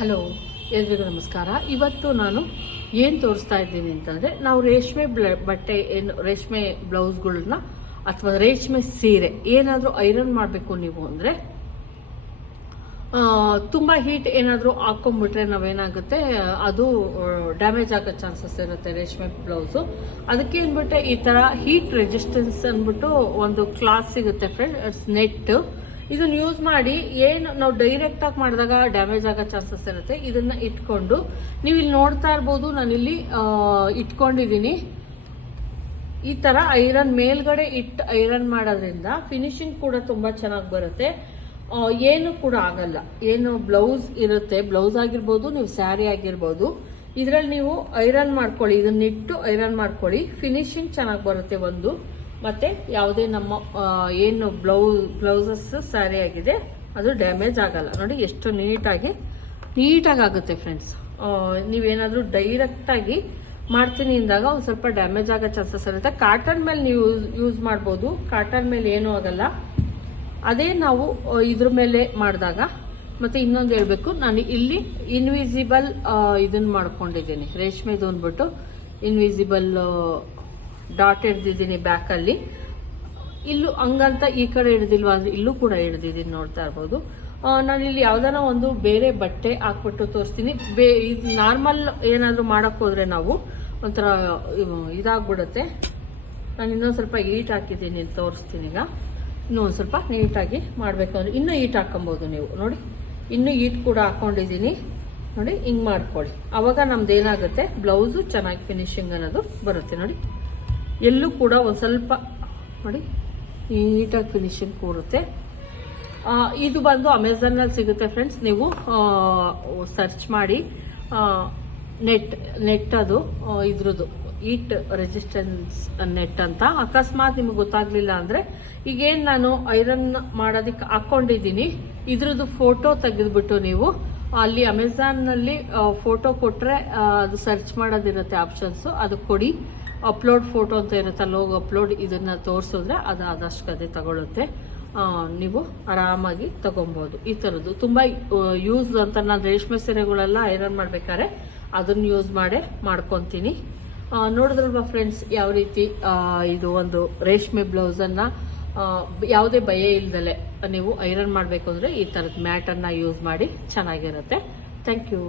Hello, ಎಲ್ರಿಗೂ ನಮಸ್ಕಾರ. ಇವತ್ತು ನಾನು ಏನು ತೋರಿಸ್ತಾ ಇದ್ದೀನಿ ಅಂತಂದರೆ, ನಾವು ರೇಷ್ಮೆ ಬ್ಲ, ಬಟ್ಟೆ ಏನು, ರೇಷ್ಮೆ ಬ್ಲೌಸ್ಗಳನ್ನ ಅಥವಾ ರೇಷ್ಮೆ ಸೀರೆ, ಏನಾದರೂ ಐರನ್ ಮಾಡಬೇಕು ನೀವು ಅಂದರೆ ತುಂಬ ಹೀಟ್ ಏನಾದರೂ ಹಾಕೊಂಡ್ಬಿಟ್ರೆ ನಾವೇನಾಗುತ್ತೆ, ಅದು ಡ್ಯಾಮೇಜ್ ಆಗೋ ಚಾನ್ಸಸ್ ಇರುತ್ತೆ ರೇಷ್ಮೆ ಬ್ಲೌಸು. ಅದಕ್ಕೆ ಏನ್ಬಿಟ್ಟೆ ಈ ಥರ ಹೀಟ್ ರೆಜಿಸ್ಟೆನ್ಸ್ ಅಂದ್ಬಿಟ್ಟು ಒಂದು ಕ್ಲಾಸ್ ಸಿಗುತ್ತೆ ಫ್ರೆಂಡ್ ನೆಟ್ ಇದನ್ನ ಯೂಸ್ ಮಾಡಿ ಏನು ನಾವು ಡೈರೆಕ್ಟ್ ಆಗಿ ಮಾಡಿದಾಗ ಡ್ಯಾಮೇಜ್ ಆಗೋ ಚಾನ್ಸಸ್ ಇರುತ್ತೆ. ಇದನ್ನ ಇಟ್ಕೊಂಡು, ನೀವು ಇಲ್ಲಿ ನೋಡ್ತಾ ಇರ್ಬೋದು ಇಲ್ಲಿ ಇಟ್ಕೊಂಡಿದ್ದೀನಿ ಈ ತರ ಐರನ್ ಮೇಲ್ಗಡೆ ಇಟ್ಟು ಐರನ್ ಮಾಡೋದ್ರಿಂದ ಫಿನಿಶಿಂಗ್ ಕೂಡ ತುಂಬಾ ಚೆನ್ನಾಗಿ ಬರುತ್ತೆ. ಏನು ಕೂಡ ಆಗಲ್ಲ. ಏನು ಬ್ಲೌಸ್ ಇರುತ್ತೆ. ಬ್ಲೌಸ್ ಆಗಿರ್ಬೋದು, ನೀವು ಸ್ಯಾರಿ ಆಗಿರ್ಬೋದು. ಇದರಲ್ಲಿ ನೀವು ಐರನ್ ಮಾಡ್ಕೊಳ್ಳಿ. ಇದನ್ನ ಇಟ್ಟು ಐರನ್ ಮಾಡ್ಕೊಳ್ಳಿ. ಫಿನಿಶಿಂಗ್ ಚೆನ್ನಾಗಿ ಬರುತ್ತೆ ಒಂದು. ಮತ್ತೆ ಯಾವುದೇ ನಮ್ಮ ಏನು ಬ್ಲೌಸ್ ಬ್ಲೌಸಸ್ ಸ್ಯಾರಿ ಆಗಿದೆ, ಅದು ಡ್ಯಾಮೇಜ್ ಆಗಲ್ಲ. ನೋಡಿ ಎಷ್ಟು ನೀಟಾಗಿ ನೀಟಾಗಿ ಆಗುತ್ತೆ ಫ್ರೆಂಡ್ಸ್ ನೀವೇನಾದರೂ ಡೈರೆಕ್ಟಾಗಿ ಮಾಡ್ತೀನಿ ಅಂದಾಗ ಒಂದು ಸ್ವಲ್ಪ ಡ್ಯಾಮೇಜ್ ಆಗೋ ಚಾನ್ಸಸ್ ಇರುತ್ತೆ. ಕಾಟನ್ ಮೇಲೆ ನೀವು ಯೂಸ್ ಮಾಡ್ಬೋದು. ಕಾಟನ್ ಮೇಲೆ ಏನೂ ಆಗಲ್ಲ. ಅದೇ ನಾವು ಇದ್ರ ಮೇಲೆ ಮಾಡಿದಾಗ, ಮತ್ತೆ ಇನ್ನೊಂದು ಹೇಳಬೇಕು. ನಾನು ಇಲ್ಲಿ ಇನ್ವಿಸಿಬಲ್ ಇದನ್ನ ಮಾಡ್ಕೊಂಡಿದ್ದೀನಿ. ರೇಷ್ಮೆದು ಅಂದ್ಬಿಟ್ಟು ಇನ್ವಿಸಿಬಲ್ ಡಾಟ್ ಹಿಡ್ದಿದ್ದೀನಿ ಬ್ಯಾಕಲ್ಲಿ ಇಲ್ಲೂ ಹಂಗಂತ ಈ ಕಡೆ ಹಿಡ್ದಿಲ್ವಾ ಅಂದರೆ ಇಲ್ಲೂ ಕೂಡ ಹಿಡ್ದಿದ್ದೀನಿ ನೋಡ್ತಾ ಇರ್ಬೋದು. ನಾನು ಇಲ್ಲಿ ಯಾವ್ದಾನ ಒಂದು ಬೇರೆ ಬಟ್ಟೆ ಹಾಕ್ಬಿಟ್ಟು ತೋರಿಸ್ತೀನಿ. ಬೇ, ಇದು ನಾರ್ಮಲ್ ಏನಾದರೂ ಮಾಡಕ್ ಹೋದ್ರೆ ನಾವು ಒಂಥರ ಇದಾಗ್ಬಿಡುತ್ತೆ. ನಾನು ಇನ್ನೊಂದು ಸ್ವಲ್ಪ ಈಟ್ ಹಾಕಿದ್ದೀನಿ ತೋರಿಸ್ತೀನಿ ಈಗ. ಇನ್ನೂ ಒಂದು ಸ್ವಲ್ಪ ನೀಟಾಗಿ ಮಾಡಬೇಕು ಅಂದ್ರೆ ಇನ್ನೂ ಈಟ್ ಹಾಕೊಬೋದು ನೀವು. ನೋಡಿ, ಇನ್ನೂ ಈಟ್ ಕೂಡ ಹಾಕ್ಕೊಂಡಿದ್ದೀನಿ ನೋಡಿ, ಹಿಂಗೆ ಮಾಡ್ಕೊಳ್ಳಿ. ಅವಾಗ ನಮ್ದು ಏನಾಗುತ್ತೆ ಬ್ಲೌಸು ಚೆನ್ನಾಗಿ ಫಿನಿಶಿಂಗ್ ಅನ್ನೋದು ಬರುತ್ತೆ. ನೋಡಿ. ಎಲ್ಲೂ ಕೂಡ ಒಂದು ಸ್ವಲ್ಪ ನೋಡಿ, ನೀಟಾಗಿ ಫಿನಿಶಿಂಗ್ ಕೂರುತ್ತೆ. ಇದು ಬಂದು ಅಮೆಝಾನಲ್ಲಿ ಸಿಗುತ್ತೆ ಫ್ರೆಂಡ್ಸ್ ನೀವು ಸರ್ಚ್ ಮಾಡಿ ನೆಟ್ ನೆಟ್ ಅದು ಇದ್ರದ್ದು ಈಟ್ ರೆಸಿಸ್ಟೆನ್ಸ್ ನೆಟ್ ಅಂತ. ಅಕಸ್ಮಾತ್ ನಿಮ್ಗೆ ಗೊತ್ತಾಗ್ಲಿಲ್ಲ ಅಂದ್ರೆ, ಈಗೇನು ನಾನು ಐರನ್ ಮಾಡೋದಕ್ಕೆ ಹಾಕ್ಕೊಂಡಿದ್ದೀನಿ ಇದ್ರದ್ದು ಫೋಟೋ ತೆಗೆದ್ಬಿಟ್ಟು ನೀವು, ಅಲ್ಲಿ ಅಮೆಝಾನ್ನಲ್ಲಿ ಫೋಟೋ ಕೊಟ್ಟರೆ ಅದು ಸರ್ಚ್ ಮಾಡೋದಿರುತ್ತೆ ಆಪ್ಷನ್ಸು ಅದು ಕೊಡಿ ಅಪ್ಲೋಡ್ ಫೋಟೋ ಅಂತ ಇರುತ್ತಲ್ಲ ಹೋಗಿ ಅಪ್ಲೋಡ್ ಇದನ್ನ ತೋರಿಸಿದ್ರೆ ಅದು ಆದಷ್ಟು ಕತೆ ತಗೊಳುತ್ತೆ. ನೀವು ಆರಾಮಾಗಿ ತಗೊಬೋದು. ಈ ಥರದ್ದು ತುಂಬ ಯೂಸ್ ಅಂತ ನಾನು ರೇಷ್ಮೆ ಸೀರೆಗಳೆಲ್ಲ ಐರನ್ ಮಾಡ್ಬೇಕಾದ್ರೆ ಅದನ್ನ ಯೂಸ್ ಮಾಡೇ ಮಾಡ್ಕೊತೀನಿ. ನೋಡಿದ್ರಲ್ವಾ ಫ್ರೆಂಡ್ಸ್ ಯಾವ ರೀತಿ ಇದು ಒಂದು ರೇಷ್ಮೆ ಬ್ಲೌಸನ್ನು ಯಾವುದೇ ಭಯ ಇಲ್ದಲೆ ನೀವು ಐರನ್ ಮಾಡಬೇಕು ಅಂದರೆ ಈ ಥರದ ಮ್ಯಾಟನ್ನು ಯೂಸ್ ಮಾಡಿ ಚೆನ್ನಾಗಿರುತ್ತೆ. Thank you